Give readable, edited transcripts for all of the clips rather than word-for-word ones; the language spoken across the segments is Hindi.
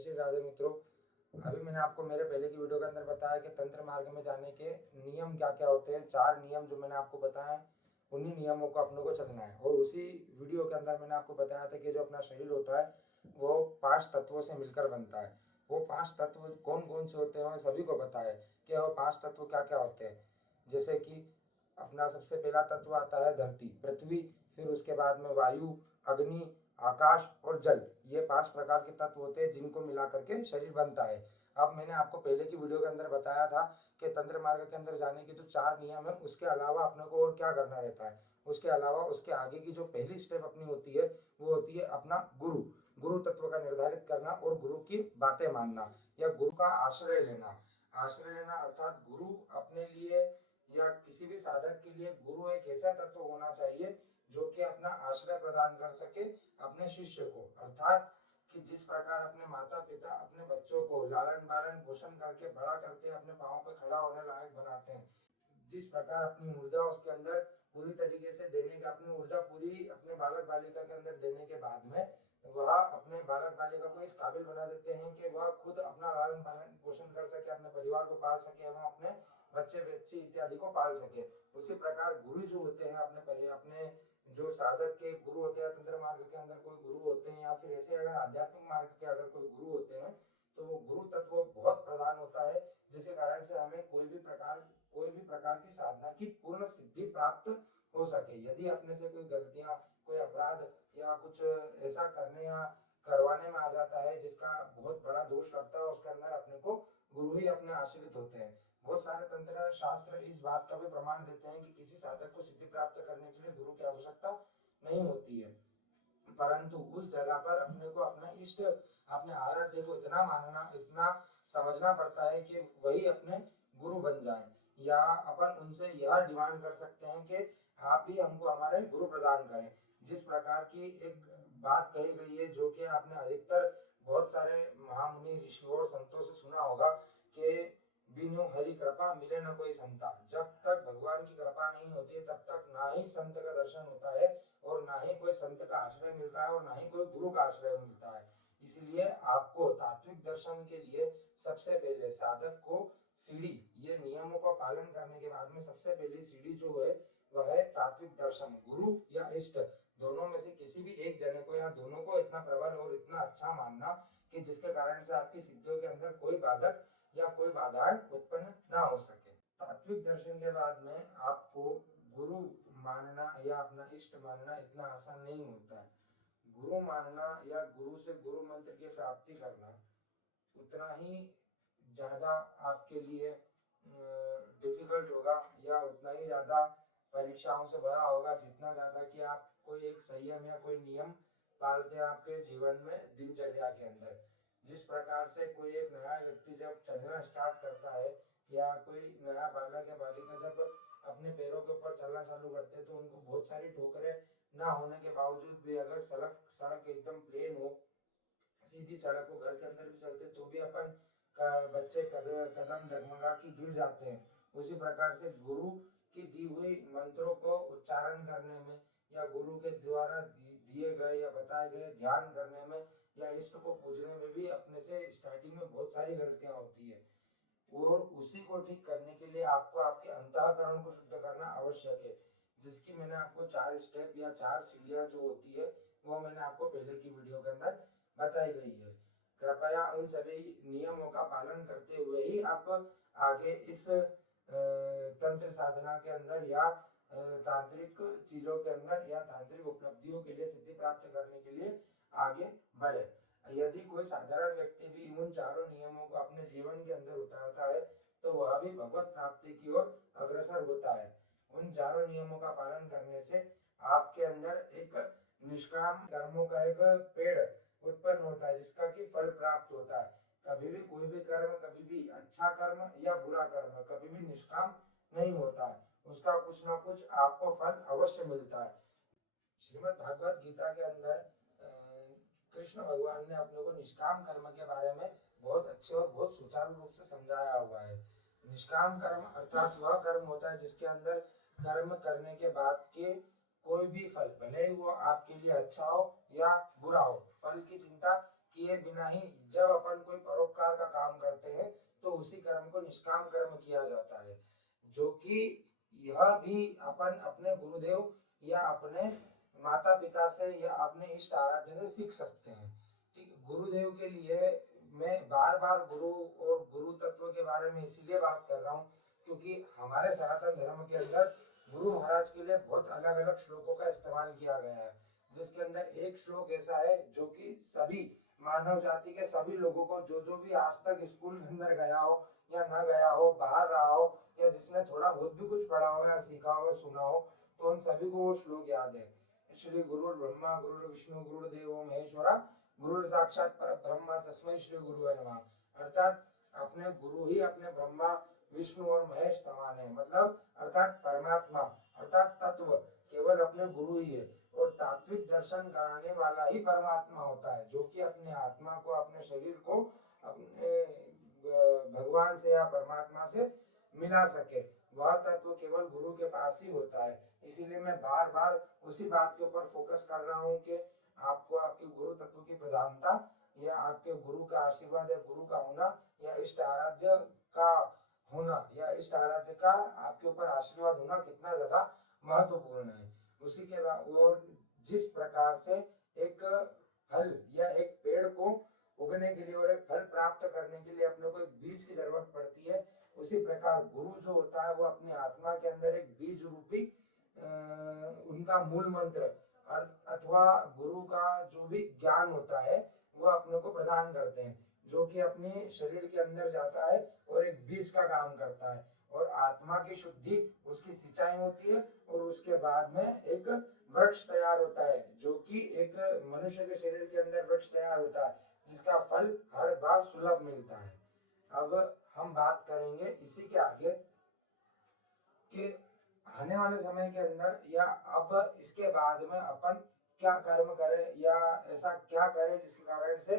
श्री राधे मित्रों। अभी मैंने आपको मेरे पहले की वीडियो के अंदर बताया कि तंत्र मार्ग में जाने के नियम क्या क्या होते हैं। 4 नियम जो मैंने आपको बताया, उन्हीं नियमों को अपने को चलना है। और उसी वीडियो के अंदर मैंने आपको बताया था कि जो अपना शरीर होता है वो 5 तत्वों से मिलकर बनता है। वो 5 तत्व कौन कौन से होते हैं सभी को पता है कि वो 5 तत्व क्या क्या होते हैं। जैसे कि अपना सबसे पहला तत्व आता है धरती, पृथ्वी, फिर उसके बाद में वायु, अग्नि, आकाश और जल। ये 5 प्रकार के तत्व होते हैं जिनको मिला करके शरीर बनता है। अब मैंने आपको पहले की वीडियो के अंदर बताया था कि तंत्र मार्ग के अंदर जाने के जो 4 नियम है, उसके अलावा अपने को और क्या करना रहता है। उसके अलावा उसके आगे की जो पहली स्टेप अपनी होती है वो होती है अपना गुरु तत्व का निर्धारित करना और गुरु की बातें मानना या गुरु का आश्रय लेना। आश्रय लेना अर्थात गुरु अपने लिए या किसी भी साधक के लिए गुरु एक ऐसा तत्व होना चाहिए जो कि अपना आश्रय प्रदान कर सके अपने शिष्य को। अर्थात कि जिस प्रकार अपने माता पिता अपने बच्चों को लालन पालन पोषण करके बड़ा करते हैं, अपने पाँव पे खड़ा होने लायक बनाते हैं, जिस प्रकार अपनी ऊर्जा उसके अंदर पूरी तरीके से देने के, अपनी ऊर्जा पूरी अपने बालक बालिका के अंदर देने के बाद में वह अपने बालक बालिका को इस काबिल बना देते हैं कि वह खुद अपना लालन पालन पोषण कर सके, अपने परिवार को पाल सके एवं अपने बच्चे बच्ची इत्यादि को पाल सके। उसी प्रकार गुरु जो होते हैं अपने जो साधक के गुरु होते हैं, तंत्र मार्ग के अंदर कोई गुरु होते हैं या फिर ऐसे अगर आध्यात्मिक मार्ग के अगर कोई गुरु होते हैं तो वो गुरु तत्व बहुत प्रधान होता है, जिसके कारण से हमें कोई भी प्रकार की साधना की पूर्ण सिद्धि प्राप्त हो सके। यदि अपने से कोई गलतियां, कोई अपराध या कुछ ऐसा करने या करवाने में आ जाता है जिसका बहुत बड़ा दोष लगता है, उसके अंदर अपने को गुरु ही अपने आश्रित होते हैं। बहुत सारे तंत्र शास्त्र इस बात का भी प्रमाण देते हैं कि किसी साधक को सिद्धि प्राप्त करने के लिए गुरु की आवश्यकता नहीं होती है, परंतु उस जगह पर अपने को अपना इष्ट, अपने आराध्य को इतना मानना, इतना समझना पड़ता है कि वही अपने गुरु बन जाए। या अपन उनसे यह डिमांड कर सकते हैं कि आप ही हमको हमारे गुरु प्रदान करें। जिस प्रकार की एक बात कही गई है जो कि आपने अधिकतर बहुत सारे महामुनि ऋषियों और संतों से सुना होगा कि बिनु हरि कृपा मिले न कोई संता। जब तक भगवान की कृपा नहीं होती है तब तक ना ही संत का दर्शन होता है और ना ही कोई संत का आश्रय मिलता है और ना ही कोई गुरु का आश्रय मिलता है। इसलिए आपको तात्विक दर्शन के लिए सबसे पहले साधक को सीढ़ी, ये नियमों का पालन करने के बाद में सबसे पहली सीढ़ी जो है वह है तात्विक दर्शन। गुरु या इष्ट दोनों में से किसी भी एक जने को या दोनों को इतना प्रबल और इतना अच्छा मानना कि जिसके कारण से आपकी सिद्धियों के अंदर कोई बाधक या कोई बाधाएं उत्पन्न ना हो सके। तात्विक दर्शन के बाद में आपको गुरु मानना या अपना इष्ट मानना इतना आसान नहीं होता है। गुरु मानना या गुरु से गुरु मंत्र की प्राप्ति करना उतना ही ज्यादा आपके लिए डिफिकल्ट होगा या उतना ही ज्यादा परीक्षाओं से भरा होगा, जितना ज्यादा कि आप कोई एक संयम या कोई नियम पालते हैं आपके जीवन में दिनचर्या के अंदर। जिस प्रकार से कोई एक नया व्यक्ति जब चलना स्टार्ट करता है या कोई नया बालक या बालिका जब अपने पैरों के ऊपर चलना चालू करते हैं तो उनको बहुत सारी ठोकरें ना होने के बावजूद भी अगर सड़क एकदम प्लेन हो, सीधी सड़क हो, घर के अंदर भी चलते तो भी अपन बच्चे कदम डगमगा के गिर जाते हैं। उसी प्रकार से गुरु की दी हुई मंत्रों को उच्चारण करने में या गुरु के द्वारा दिए गए या बताए गए ध्यान करने में या इष्ट को पूजने में भी अपने से स्टार्टिंग में बहुत सारी गलतियां होती है। और उसी को ठीक करने के लिए आपको आपके अंतःकरण को शुद्ध करना आवश्यक है, जिसकी मैंने आपको 4 स्टेप या 4 सीढ़ियां जो होती है वो मैंने आपको पहले की वीडियो के अंदर बताई गई है। कृपया उन सभी नियमों का पालन करते हुए ही आप आगे इस तंत्र साधना के अंदर या तांत्रिक चीजों के अंदर या तांत्रिक उपलब्धियों के लिए, सिद्धि प्राप्त करने के लिए आगे बढ़े। यदि कोई साधारण व्यक्ति भी इन 4 नियमों को अपने जीवन के अंदर उतारता है तो वह भी भगवत प्राप्ति की ओर अग्रसर होता है। उन 4 नियमों का पालन करने से आपके अंदर एक निष्काम कर्मों का एक पेड़ उत्पन्न होता है जिसका कि फल प्राप्त होता है। कभी भी कोई भी कर्म, कभी भी अच्छा कर्म या बुरा कर्म कभी भी निष्काम नहीं होता है, उसका कुछ ना कुछ आपको फल अवश्य मिलता है। श्रीमद् भागवत गीता के अंदर कृष्ण भगवान ने अपने को निष्काम कर्म के बारे में बहुत अच्छे और बहुत सुचारू रूप से समझाया हुआ है। निष्काम कर्म अर्थात वह कर्म होता है जिसके अंदर कर्म करने के बाद के कोई भी फल, भले ही वो आपके लिए अच्छा हो या बुरा हो, फल की चिंता किए बिना ही जब अपन कोई परोपकार का काम करते हैं तो उसी कर्म को निष्काम कर्म किया जाता है, जो कि यह भी अपन अपने गुरुदेव या अपने माता पिता से या अपने इष्ट आराध्य से सीख सकते हैं। ठीक, गुरुदेव के लिए मैं बार बार गुरु और गुरु तत्व के बारे में इसीलिए बात कर रहा हूँ क्योंकि हमारे सनातन धर्म के अंदर गुरु महाराज के लिए बहुत अलग अलग श्लोकों का इस्तेमाल किया गया है, जिसके अंदर एक श्लोक ऐसा है जो कि सभी मानव जाति के सभी लोगों को, जो भी आज तक स्कूल के अंदर गया हो या न गया हो, बाहर रहा हो या जिसने थोड़ा बहुत भी कुछ पढ़ा हो या सीखा हो सुना हो, तो उन सभी को वो श्लोक याद है। श्री गुरु ब्रह्मा गुरु विष्णु गुरुदेवो महेश्वरा गुरु साक्षात पर ब्रह्मा तस्मै श्री गुरुवे नमः। अर्थात अपने गुरु ही अपने ब्रह्मा विष्णु और महेश समान है, मतलब अर्थात परमात्मा अर्थात तत्व केवल अपने गुरु ही है और तात्विक दर्शन कराने वाला ही परमात्मा होता है, जो कि अपने आत्मा को अपने शरीर को अपने भगवान से या परमात्मा से मिला सके। वह तत्व केवल गुरु के पास ही होता है। इसीलिए मैं बार बार उसी बात के ऊपर फोकस कर रहा हूँ कि आपको आपके गुरु तत्व की प्रधानता या आपके गुरु का आशीर्वाद या गुरु का होना या इष्ट आराध्य का होना या इष्ट आराध्य का आपके ऊपर आशीर्वाद होना कितना ज्यादा महत्वपूर्ण है। उसी के बाद और जिस प्रकार से एक फल या एक पेड़ को उगने के लिए और एक फल प्राप्त करने के लिए अपने को एक बीज की जरूरत पड़ती है, उसी प्रकार गुरु जो होता है वो अपनी आत्मा के अंदर एक बीज रूपी उनका मूल मंत्र अथवा गुरु का जो भी ज्ञान होता है वो अपने को प्रदान करते हैं, जो कि अपने शरीर के अंदर जाता है और एक बीज का काम करता है और आत्मा की शुद्धि उसकी सिंचाई होती है और उसके बाद में एक वृक्ष तैयार होता है, जो कि एक मनुष्य के शरीर के अंदर वृक्ष तैयार होता है जिसका फल हर बार सुलभ मिलता है। अब हम बात करेंगे इसी के आगे कि आने वाले समय के अंदर या अब इसके बाद में अपन क्या कर्म करें या ऐसा क्या करें जिसके कारण से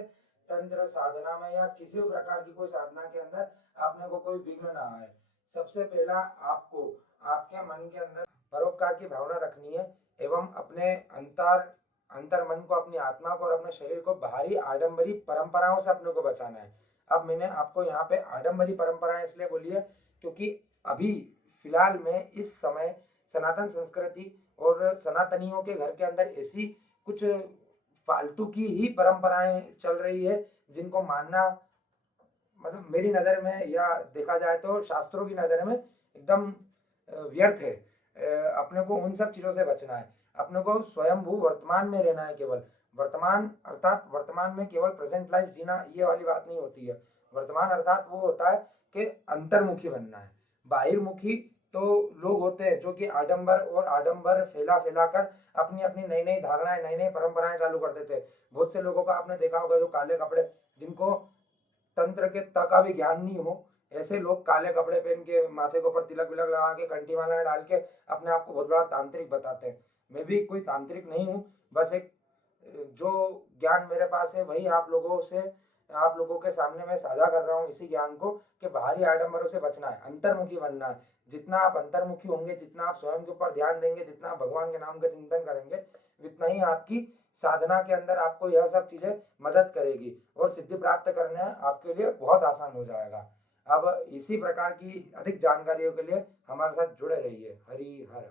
तंत्र साधना में या किसी भी प्रकार की कोई साधना के अंदर आपने को कोई विघ्न ना आए। सबसे पहला आपको आपके मन के अंदर परोपकार की भावना रखनी है एवं अपने अंतर मन को, अपनी आत्मा को और अपने शरीर को बाहरी आडंबरी परंपराओं से अपने को बचाना है। अब मैंने आपको यहाँ पे आडंबरी परंपराएं इसलिए बोली है क्योंकि अभी फिलहाल में इस समय सनातन संस्कृति और सनातनियों के घर के अंदर ऐसी कुछ फालतू की ही परंपराएं चल रही है जिनको मानना मतलब मेरी नज़र में या देखा जाए तो शास्त्रों की नज़र में एकदम व्यर्थ है। अपने को उन सब चीज़ों से बचना है, अपने को स्वयंभू वर्तमान में रहना है। केवल वर्तमान अर्थात वर्तमान में केवल प्रेजेंट लाइफ जीना, ये वाली बात नहीं होती है। वर्तमान अर्थात वो होता है कि अंतर्मुखी बनना है। बाहिर्मुखी तो लोग होते हैं जो कि आडंबर फैला कर अपनी अपनी नई नई धारणाएं, नई नई परंपराएं चालू कर देते हैं। बहुत से लोगों का आपने देखा होगा जो काले कपड़े, जिनको तंत्र के त का भी ज्ञान नहीं हो, ऐसे लोग काले कपड़े पहन के माथे के ऊपर तिलक विलक लगा के कंठी माला डाल के अपने आप को बहुत बड़ा तांत्रिक बताते हैं। मैं भी कोई तांत्रिक नहीं हूँ, बस एक जो ज्ञान मेरे पास है वही आप लोगों के सामने मैं साझा कर रहा हूँ इसी ज्ञान को कि बाहरी आडंबरों से बचना है, अंतर्मुखी बनना है। जितना आप अंतर्मुखी होंगे, जितना आप स्वयं के ऊपर ध्यान देंगे, जितना आप भगवान के नाम का चिंतन करेंगे, उतना ही आपकी साधना के अंदर आपको यह सब चीजें मदद करेगी और सिद्धि प्राप्त करना आपके लिए बहुत आसान हो जाएगा। अब इसी प्रकार की अधिक जानकारियों के लिए हमारे साथ जुड़े रहिए। हरि हर।